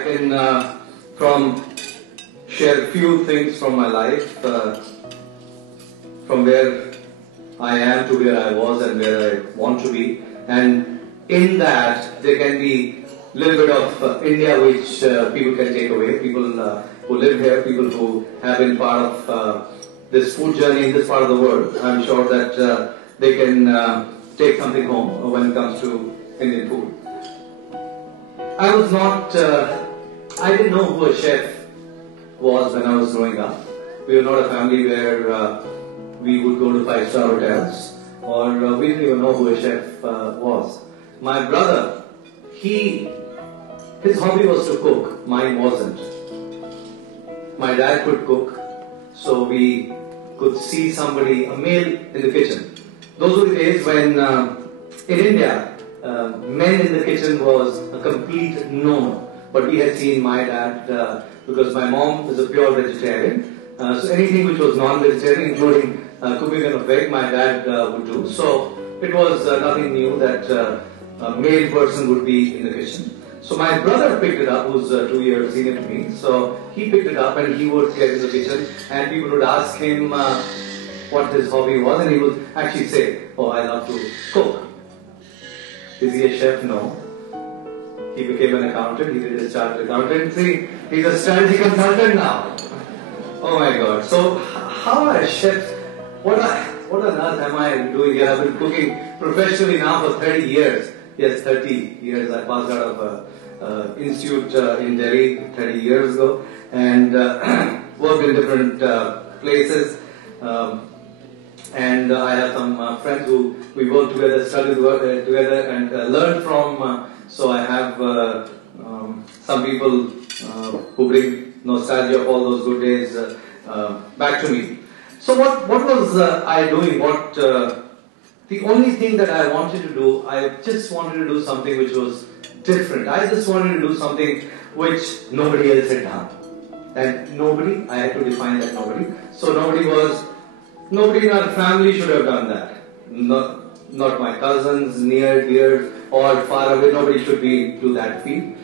I can share a few things from my life, from where I am to where I was and where I want to be. And in that, there can be a little bit of India which people can take away. People who live here, people who have been part of this food journey in this part of the world. I'm sure that they can take something home when it comes to Indian food. I was not, I didn't know who a chef was when I was growing up. We were not a family where we would go to 5-star hotels, or we didn't even know who a chef was. My brother, his hobby was to cook, mine wasn't. My dad could cook, so we could see somebody, a male in the kitchen. Those were the days when in India, men in the kitchen was a complete no-no. But we had seen my dad, because my mom is a pure vegetarian, so anything which was non-vegetarian, including cooking of veg, my dad would do. So it was nothing new that a male person would be in the kitchen. So my brother picked it up, who's 2 years senior to me. So he picked it up and he would get in the kitchen and people would ask him what his hobby was, and he would actually say, "Oh, I love to cook." Is he a chef? No. He became an accountant, he did his chartered accountancy, he's a strategy consultant now. Oh my God. So how are chefs, what on earth am I doing here? I've been cooking professionally now for 30 years. Yes, 30 years. I passed out of an institute in Delhi 30 years ago and worked in different places. And I have some friends who we work together, studied together and learned from. So I have some people who bring nostalgia of all those good days back to me. So what was I doing? The only thing that I wanted to do, I just wanted to do something which was different. I just wanted to do something which nobody else had done. And nobody, I had to define that nobody. So nobody in our family should have done that. Not my cousins, near, dear, or far away. Nobody should be to that field.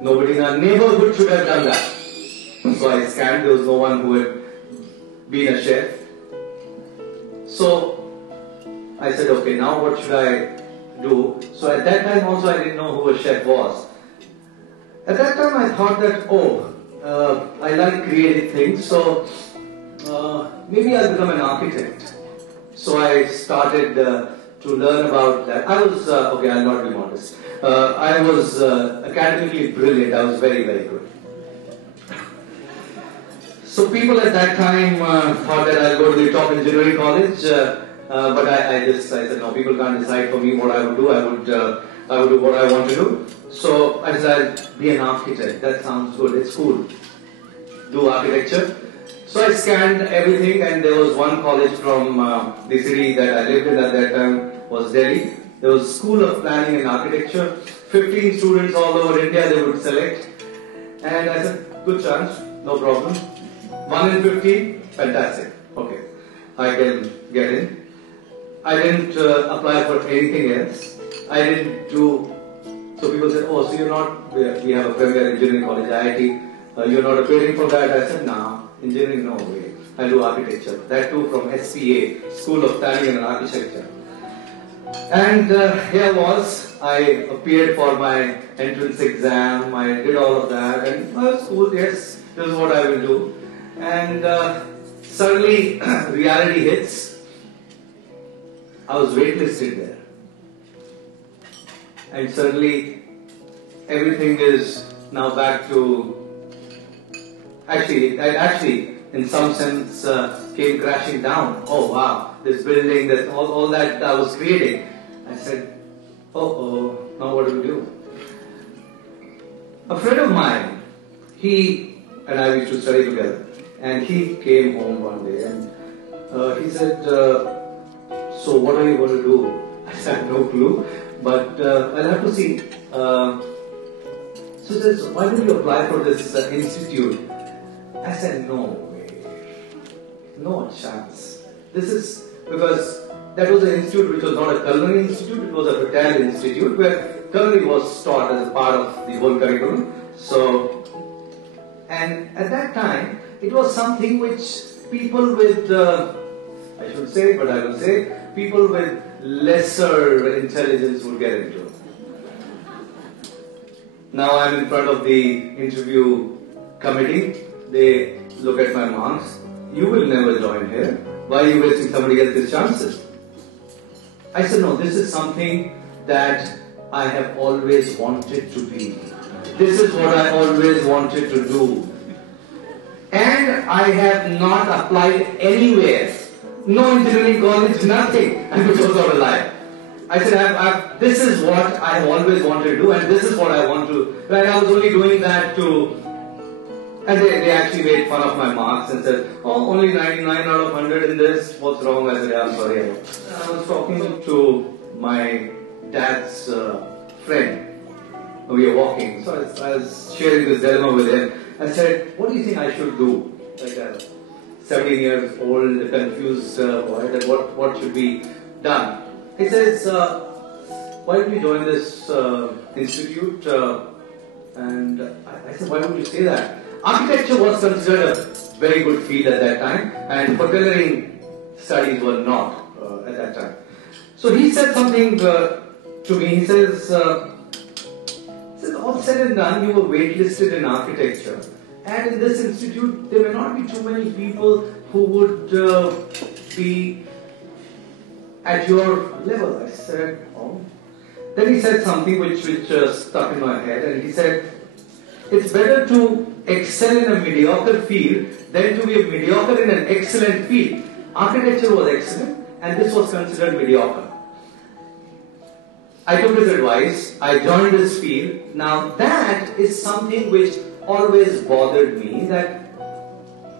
Nobody in our neighborhood should have done that. So I scanned. There was no one who had been a chef. So I said, okay, now what should I do? So at that time also I didn't know who a chef was. At that time I thought that, I like creative things, so maybe I'll become an architect. So I started to learn about that. I was, okay, I'll not be modest. I was academically brilliant. I was very, very good. So people at that time thought that I'll go to the top engineering college, but I said, no, people can't decide for me what I would do. I would do what I want to do. So I said, I'll be an architect. That sounds good. It's cool. Do architecture. So I scanned everything, and there was one college from the city that I lived in at that time was Delhi. There was School of Planning and Architecture. 15 students all over India they would select. And I said, good chance, no problem. 1 in 15, fantastic. Okay, I can get in. I didn't apply for anything else. I didn't do, so people said, oh, so you're not, we have a premier engineering college, IIT, you're not appearing for that. I said, no, engineering, no way. I do architecture. That too from SPA, School of Planning and Architecture. And here was, I appeared for my entrance exam, I did all of that, and I was cool, yes, this is what I will do. And suddenly reality hits. I was waitlisted there. And suddenly everything is now back to, actually in some sense came crashing down. Oh wow, this building, that all that I was creating. I said, oh, now what do we do? A friend of mine, he and I used to study together, and he came home one day and he said, so what are you going to do? I said, no clue, but I'll have to see. So he says, why don't you apply for this institute? I said, no way, no chance. This is because that was an institute which was not a culinary institute, it was a hotel institute where culinary was taught as a part of the whole curriculum. So at that time, it was something which people with, I should say, but I will say, people with lesser intelligence would get into. Now I'm in front of the interview committee. They look at my marks. You will never join here. Why are you wasting somebody else's chances? I said, no, this is something that I have always wanted to be. This is what I always wanted to do. And I have not applied anywhere. No engineering college, nothing. And it was not a lie. I said, this is what I have always wanted to do, and this is what I want to. Right? I was only doing that to. And they actually made fun of my marks and said, oh, only 99 out of 100 in this. What's wrong? I said, yeah, I'm sorry. I was talking to my dad's friend. We were walking. So I was sharing this dilemma with him. I said, what do you think I should do? Like a 17 years old, confused boy, that what should be done? He says, why don't you join this institute? And I said, why would you say that? Architecture was considered a very good field at that time, and hotellerie studies were not at that time. So he said something to me. He says, all said and done, you were waitlisted in architecture. And in this institute, there may not be too many people who would be at your level. I said, oh. Then he said something which stuck in my head, and he said, it's better to excel in a mediocre field than to be mediocre in an excellent field. Architecture was excellent, and this was considered mediocre. I took his advice, I joined this field. Now that is something which always bothered me, that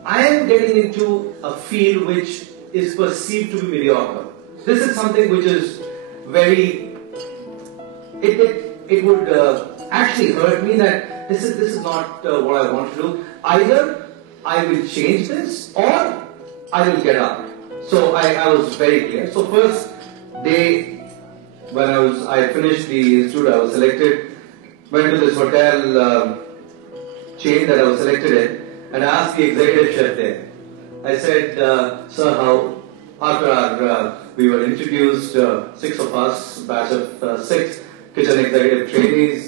I am getting into a field which is perceived to be mediocre. This is something which is very, it would actually hurt me that this is not what I want to do. Either I will change this or I will get out. So I was very clear. So first day, when I finished the institute, I was selected, went to this hotel chain that I was selected in, and I asked the executive chef there. I said, sir, how, after we were introduced, 6 of us, batch of 6 kitchen executive trainees,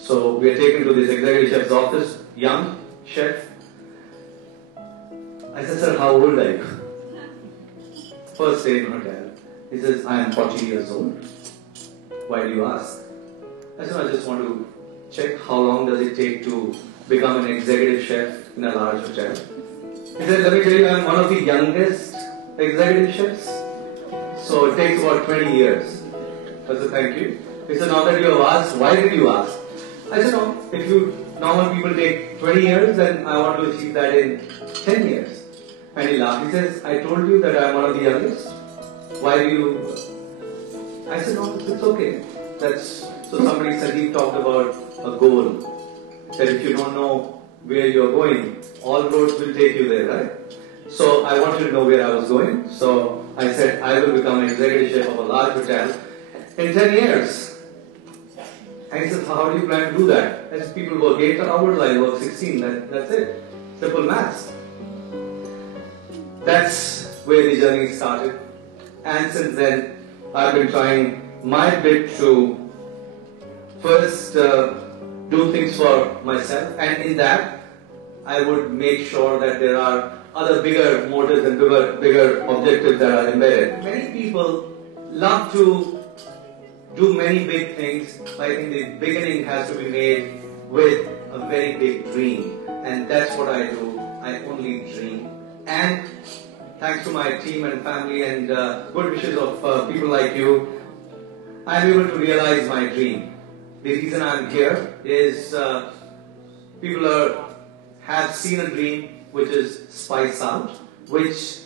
so we are taken to this executive chef's office, young chef. I said, sir, how old are you? First day in hotel. He says, I am 40 years old. Why do you ask? I said, I just want to check how long does it take to become an executive chef in a large hotel. He said, let me tell you, I am one of the youngest executive chefs. So it takes about 20 years. I said, thank you. He said, now that you have asked, why did you ask? I said, no, if normal people take 20 years, then I want to achieve that in 10 years. And he laughed. He says, I told you that I am one of the youngest. Why do you... I said, no, it's okay. So somebody said he talked about a goal. That if you don't know where you're going, all roads will take you there, right? So I wanted to know where I was going. So I said, I will become an executive chef of a large hotel in 10 years. And he said, how do you plan to do that? As people work 8 hours, I work 16. That's it. Simple maths. That's where the journey started. And since then, I've been trying my bit to first do things for myself, and in that I would make sure that there are other bigger motives and bigger objectives that are embedded. Many people love to do many big things, but in the beginning has to be made with a very big dream, and that's what I do. I only dream, and thanks to my team and family and good wishes of people like you, I'm able to realize my dream. The reason I'm here is people have seen a dream which is Spice Out, which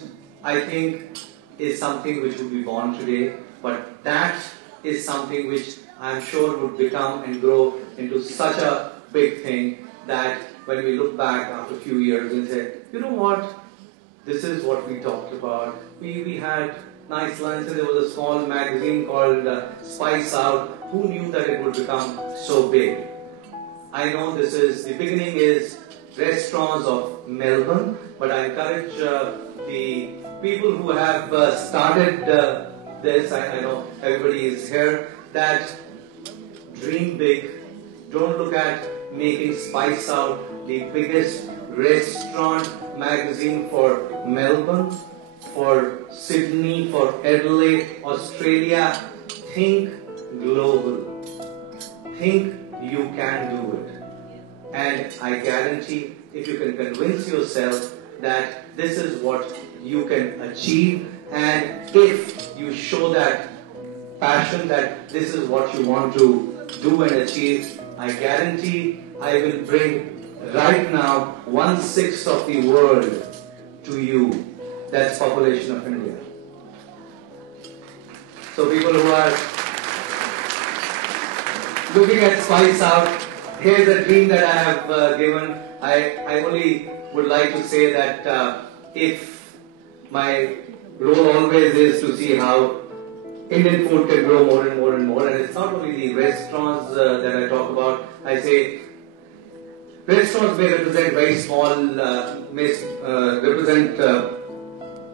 I think is something which would be born today, but that is something which I'm sure would become and grow into such a big thing that when we look back after a few years and say, you know what, this is what we talked about. We had nice lunch and there was a small magazine called Spice Out. Who knew that it would become so big? I know this is, the beginning is restaurants of Melbourne, but I encourage the people who have started this, I know everybody is here, that dream big. Don't look at making Spice Out the biggest restaurant magazine for Melbourne, for Sydney, for Adelaide, Australia. Think global. Think you can do it. And I guarantee, if you can convince yourself that this is what you can achieve, and if you show that passion that this is what you want to do and achieve, I guarantee I will bring right now 1/6 of the world to you. That's population of India. So people who are looking at Spice Out, here's a dream that I have given. I only would like to say that if my role always is to see how Indian food can grow more and more and more, and it's not only the restaurants that I talk about. I say restaurants may represent very small, represent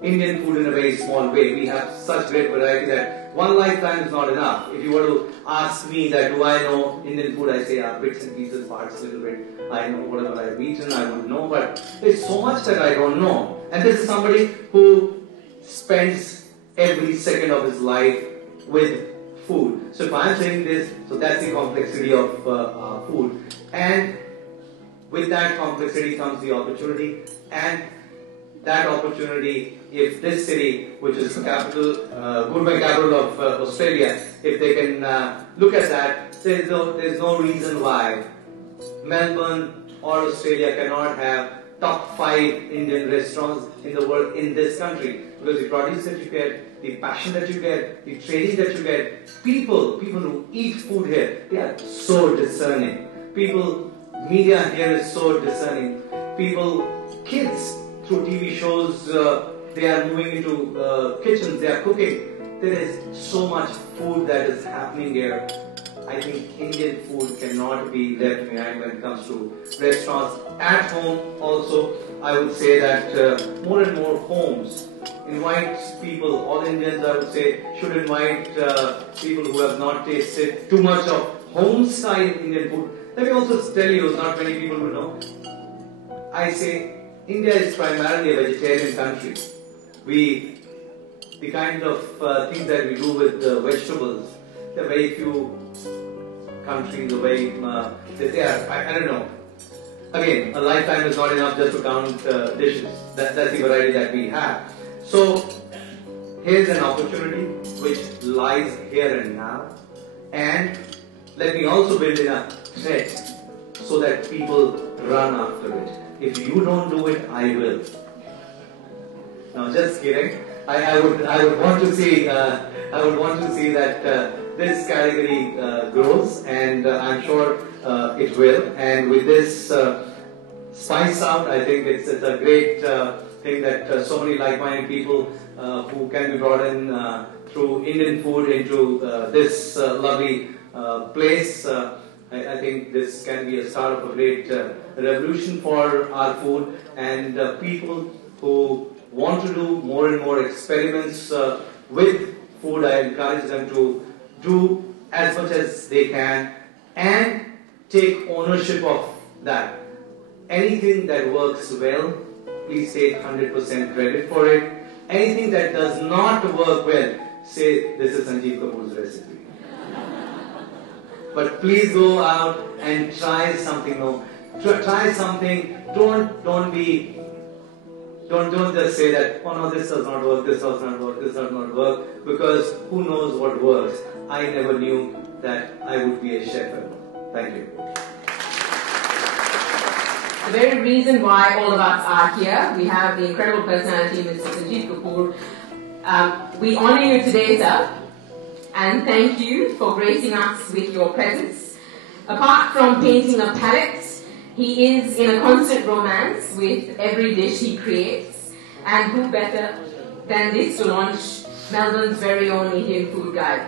Indian food in a very small way. We have such great variety that one lifetime is not enough. If you were to ask me that do I know Indian food, I say bits and pieces, parts a little bit. I know whatever I've eaten, I would know, but there's so much that I don't know. And this is somebody who spends every second of his life with food. So if I'm saying this, so that's the complexity of food. And with that complexity comes the opportunity, and that opportunity, if this city, which is the capital, gourmet capital of Australia, if they can look at that, there's no reason why Melbourne or Australia cannot have top 5 Indian restaurants in the world in this country. Because the produce that you get, the passion that you get, the training that you get, people who eat food here, they are so discerning. Media here is so discerning. Kids, through TV shows, they are moving into kitchens, they are cooking. There is so much food that is happening here. I think Indian food cannot be left behind when it comes to restaurants. At home also, I would say that more and more homes invite people, all Indians I would say, should invite people who have not tasted too much of home-style Indian food. Let me also tell you, not many people will know, I say India is primarily a vegetarian country. The kind of things that we do with vegetables, there are very few countries, I don't know. Again, a lifetime is not enough just to count dishes. That's the variety that we have. So, here's an opportunity which lies here and now. And let me also build in a thread so that people run after it. If you don't do it, I will. Now, just kidding. I would want to see that this category grows, and I'm sure it will. And with this Spice Out, I think it's a great thing that so many like-minded people who can be brought in through Indian food into this lovely place. I think this can be a start of a great revolution for our food, and people who want to do more and more experiments with food, I encourage them to do as much as they can and take ownership of that. Anything that works well, please take 100% credit for it. Anything that does not work well, say this is Sanjeev Kapoor's recipe. But please go out and try something new. Try something. Don't just say that, oh no, this does not work, this does not work, this does not work, because who knows what works. I never knew that I would be a chef ever. Thank you. The very reason why all of us are here, we have the incredible personality, Mr. Sanjeev Kapoor. We honor you today, sir, and thank you for gracing us with your presence. Apart from painting a palette, he is in a constant romance with every dish he creates, and who better than this to launch Melbourne's very own Indian food guide.